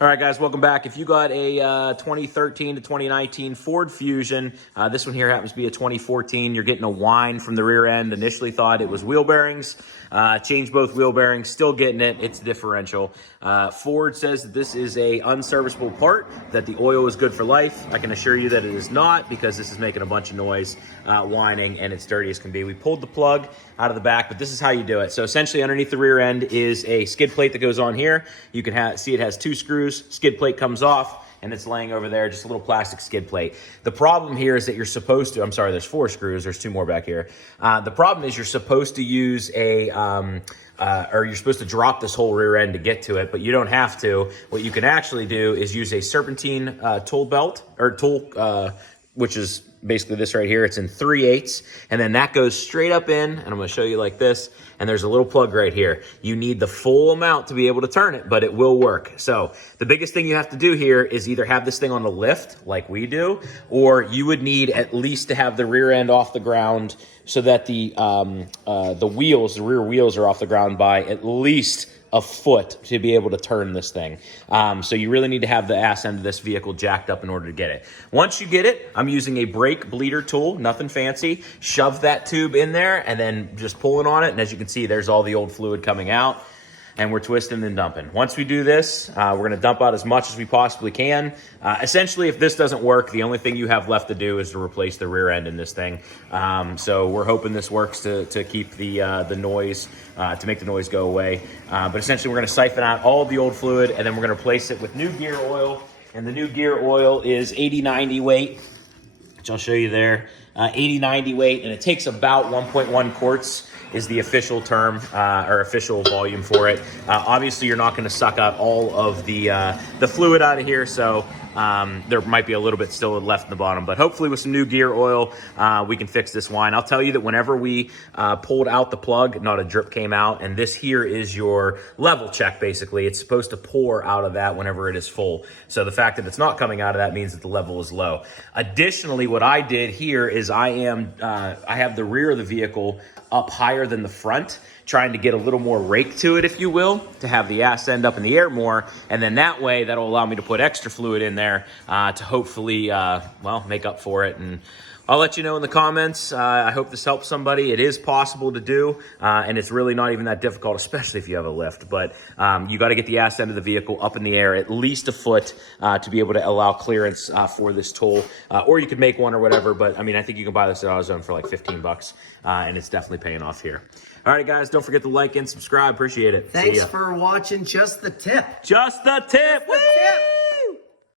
All right, guys, welcome back. If you got a 2013 to 2019 Ford Fusion, this one here happens to be a 2014. You're getting a whine from the rear end. Initially thought it was wheel bearings. Changed both wheel bearings. Still getting it. It's differential. Ford says that this is a unserviceable part, that the oil is good for life. I can assure you that it is not, because this is making a bunch of noise, whining, and it's dirty as can be. We pulled the plug out of the back, but this is how you do it. So essentially underneath the rear end is a skid plate that goes on here. You can see it has two screws. Skid plate comes off and it's laying over there, just a little plastic skid plate. The problem here is that you're supposed to, I'm sorry, there's 4 screws, there's 2 more back here. The problem is you're supposed to use a, or you're supposed to drop this whole rear end to get to it, but you don't have to. What you can actually do is use a serpentine tool belt, or tool, which is basically this right here. It's in 3/8, and then that goes straight up in, and I'm gonna show you like this, and there's a little plug right here. You need the full amount to be able to turn it, but it will work. So the biggest thing you have to do here is either have this thing on the lift like we do, or you would need at least to have the rear end off the ground so that the rear wheels are off the ground by at least a foot to be able to turn this thing. So you really need to have the ass end of this vehicle jacked up in order to get it. Once you get it, I'm using a brake bleeder tool, nothing fancy. Shove that tube in there and then just pulling on it. And as you can see, there's all the old fluid coming out. And we're twisting and dumping. Once we do this, we're gonna dump out as much as we possibly can. Essentially, if this doesn't work, the only thing you have left to do is to replace the rear end in this thing. So we're hoping this works to keep the noise, to make the noise go away. But essentially, we're gonna siphon out all of the old fluid, and then we're gonna replace it with new gear oil. And the new gear oil is 80-90 weight, which I'll show you there. 80-90 weight, and it takes about 1.1 quarts is the official term, or official volume for it. Obviously, you're not gonna suck out all of the fluid out of here, so there might be a little bit still left in the bottom, but hopefully with some new gear oil, we can fix this whine. I'll tell you that whenever we pulled out the plug, not a drip came out, and this here is your level check, basically. It's supposed to pour out of that whenever it is full. So the fact that it's not coming out of that means that the level is low. Additionally, what I did here is I have the rear of the vehicle up higher than the front, trying to get a little more rake to it, if you will, to have the ass end up in the air more. And then that way, that'll allow me to put extra fluid in there to hopefully, well, make up for it. And I'll let you know in the comments. I hope this helps somebody. It is possible to do, and it's really not even that difficult, especially if you have a lift. But you got to get the ass end of the vehicle up in the air at least a foot to be able to allow clearance for this tool. Or you could make one or whatever, but I mean, I think you can buy this at AutoZone for like 15 bucks, and it's definitely paying off here. All right, guys, don't forget to like and subscribe. Appreciate it. Thanks for watching Just the Tip. Just the tip. Just the tip.